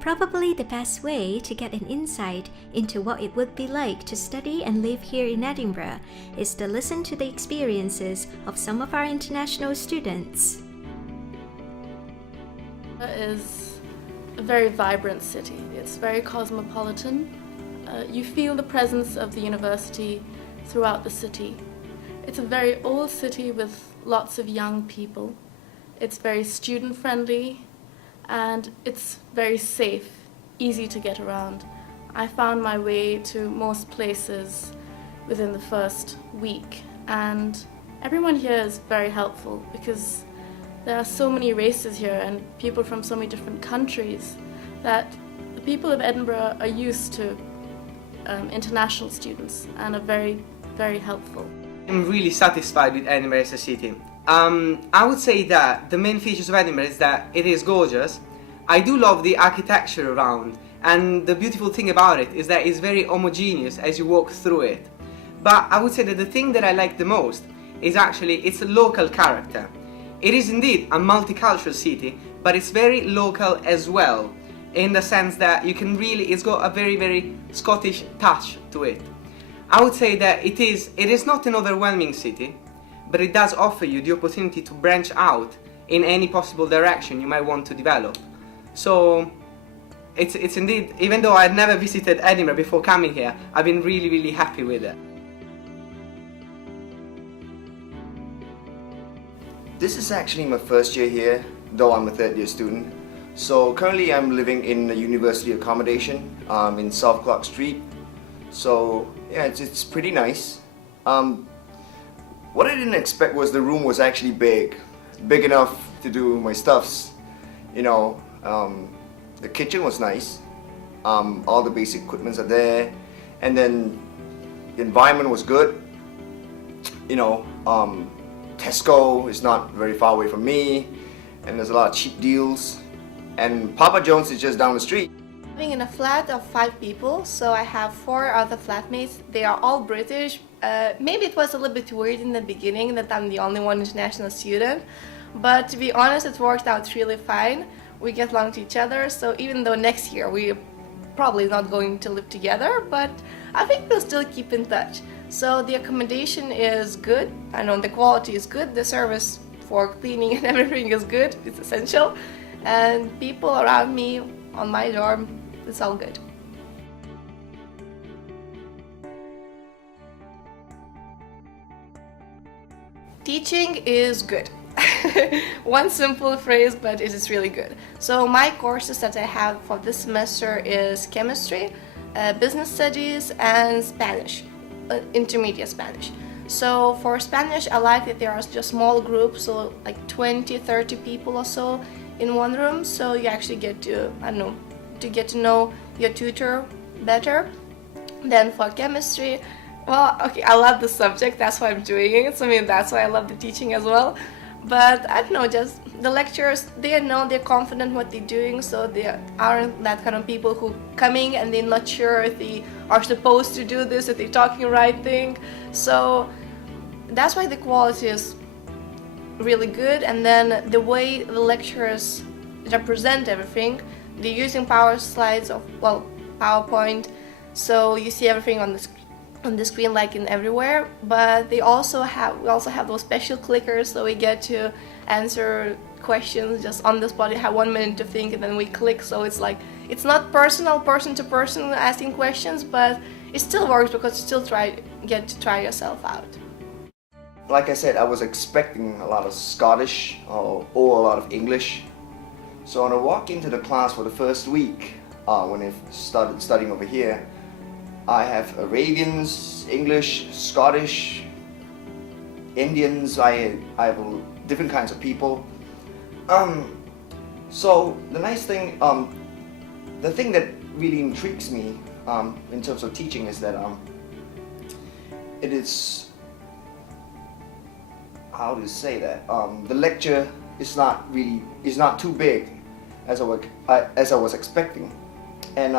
Probably the best way to get an insight into what it would be like to study and live here in Edinburgh is to listen to the experiences of some of our international students. It is a very vibrant city. It's very cosmopolitan. You feel the presence of the university throughout the city. It's a very old city with lots of young people. It's very student-friendly and it's very safe, easy to get around. I found my way to most places within the first week, and everyone here is very helpful because there are so many races here and people from so many different countries that the people of Edinburgh are used to international students and are very, very helpful. I'm really satisfied with Edinburgh as a city. I would say that the main features of Edinburgh is that it is gorgeous. I do love the architecture around, and the beautiful thing about it is that it's very homogeneous as you walk through it. But I would say that the thing that I like the most is actually its local character. It is indeed a multicultural city, but it's very local as well, in the sense that it's got a very, very Scottish touch to it. I would say that it is not an overwhelming city, but it does offer you the opportunity to branch out in any possible direction you might want to develop. So it's indeed, even though I had never visited Edinburgh before coming here, I've been really, really happy with it. This is actually my first year here, though I'm a third year student. So currently I'm living in a university accommodation in South Clark Street. So yeah, it's pretty nice. What I didn't expect was the room was actually big enough to do my stuffs. You know, the kitchen was nice. All the basic equipments are there, and then the environment was good. You know, Tesco is not very far away from me, and there's a lot of cheap deals. And Papa John's is just down the street. Living in a flat of 5 people, so I have 4 other flatmates. They are all British. Maybe it was a little bit weird in the beginning that I'm the only one international student, but to be honest, it worked out really fine. We get along to each other, so even though next year we're probably not going to live together, but I think we'll still keep in touch. So the accommodation is good, I know the quality is good, the service for cleaning and everything is good, it's essential, and people around me on my dorm, it's all good. Teaching is good. One simple phrase, but it is really good. So my courses that I have for this semester is chemistry, business studies, and Spanish, intermediate Spanish. So for Spanish, I like that there are just small groups, so like 20-30 people or so in one room, so you actually get to, get to know your tutor better. Then for chemistry, well, okay, I love the subject, that's why I'm doing it, so I mean that's why I love the teaching as well. But I don't know, just the lecturers, they know they're confident what they're doing, so they aren't that kind of people who coming and they're not sure if they are supposed to do this, if they're talking the right thing. So that's why the quality is really good. And then the way the lecturers represent everything, they're using PowerPoint, so you see everything on the screen like in everywhere, but we also have those special clickers, so we get to answer questions just on the spot. You have 1 minute to think and then we click, so it's like, it's not personal, person to person asking questions, but it still works because you still get to try yourself out. Like I said, I was expecting a lot of Scottish or a lot of English. So when I walked into the class for the first week, when I started studying over here, I have Arabians, English, Scottish, Indians, I have different kinds of people. So the nice thing, the thing that really intrigues me in terms of teaching is that it is, how to say that, the lecture is not too big as I was expecting, and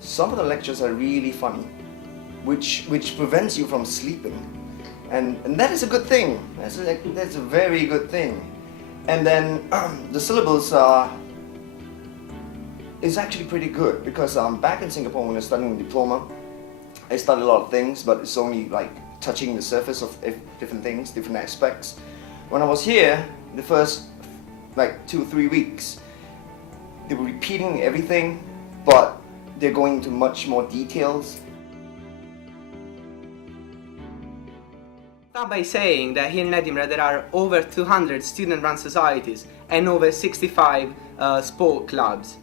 some of the lectures are really funny, which prevents you from sleeping, and that is a good thing. That's a very good thing. And then the syllables are is actually pretty good because back in Singapore when I was studying diploma, I studied a lot of things, but it's only like touching the surface of different things, different aspects. When I was here, the first like 2 or 3 weeks, they were repeating everything, but they're going into much more details. Start by saying that here in Edinburgh there are over 200 student-run societies and over 65 sport clubs.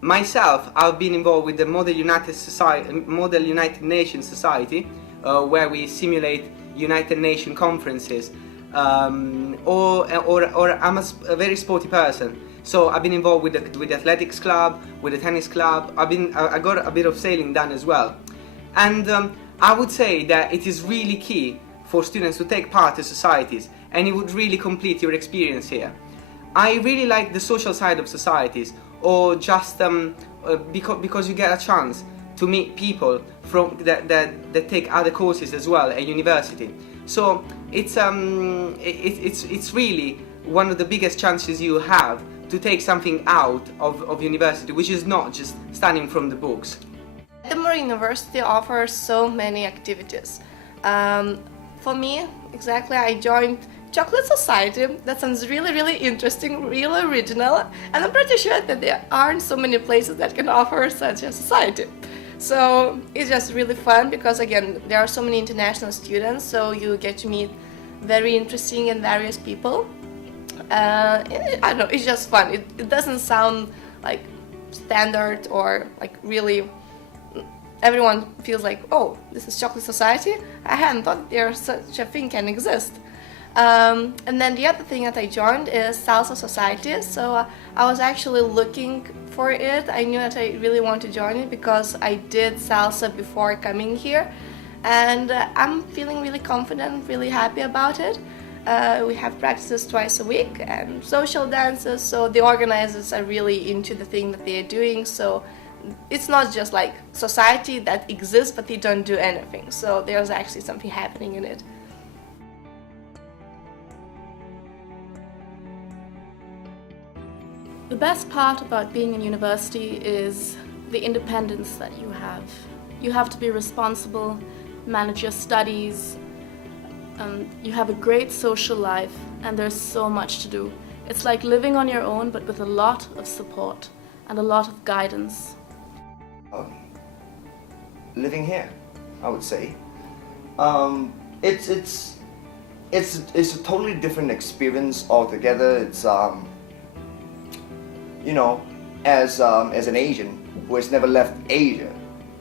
Myself, I've been involved with the Model United Nations Society, where we simulate United Nations conferences. Or I'm a very sporty person, so I've been involved with the athletics club, with the tennis club. I got a bit of sailing done as well, and I would say that it is really key for students to take part in societies, and it would really complete your experience here. I really like the social side of societies, or just because you get a chance to meet people from that take other courses as well at university. So it's really one of the biggest chances you have to take something out of university, which is not just studying from the books. Edinburgh University offers so many activities. For me, exactly, I joined Chocolate Society. That sounds really, really interesting, really original, and I'm pretty sure that there aren't so many places that can offer such a society. So it's just really fun because, again, there are so many international students, so you get to meet very interesting and various people. I don't know, it's just fun. It doesn't sound like standard or like really everyone feels like, oh, this is Chocolate Society? I hadn't thought there's such a thing can exist. And then the other thing that I joined is Salsa Society. So I was actually looking for it. I knew that I really wanted to join it because I did salsa before coming here. And I'm feeling really confident, really happy about it. We have practices twice a week and social dances, so the organizers are really into the thing that they're doing. So it's not just like society that exists but they don't do anything. So there's actually something happening in it. The best part about being in university is the independence that you have. You have to be responsible, manage your studies, you have a great social life, and there's so much to do. It's like living on your own but with a lot of support and a lot of guidance. Living here, I would say. It's a totally different experience altogether. It's you know, as an Asian who has never left Asia,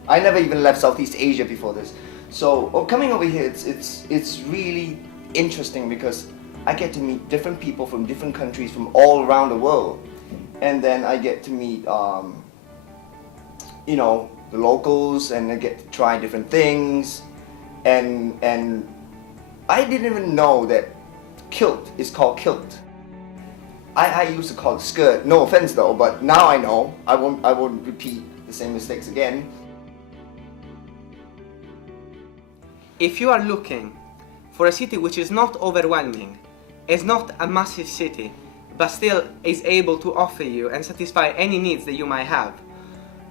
I never even left Southeast Asia before this. So coming over here, it's really interesting because I get to meet different people from different countries from all around the world, and then I get to meet you know, the locals, and I get to try different things, and I didn't even know that kilt is called kilt. I used to call it skirt. No offense though, but now I know. I won't repeat the same mistakes again. If you are looking for a city which is not overwhelming, is not a massive city, but still is able to offer you and satisfy any needs that you might have,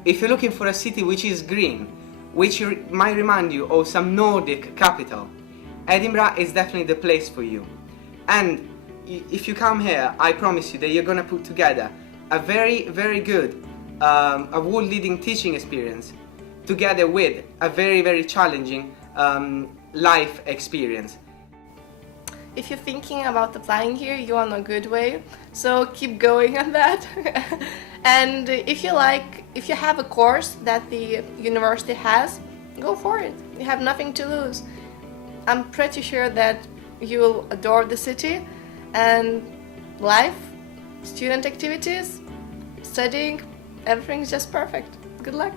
if you're looking for a city which is green, which might remind you of some Nordic capital, Edinburgh is definitely the place for you. And if you come here, I promise you that you're gonna put together a very, very good, a world-leading teaching experience, together with a very, very challenging life experience. If you're thinking about applying here, you're on a good way, so keep going on that. And if you have a course that the university has, go for it. You have nothing to lose. I'm pretty sure that you will adore the city, and life, student activities, studying, everything is just perfect. Good luck.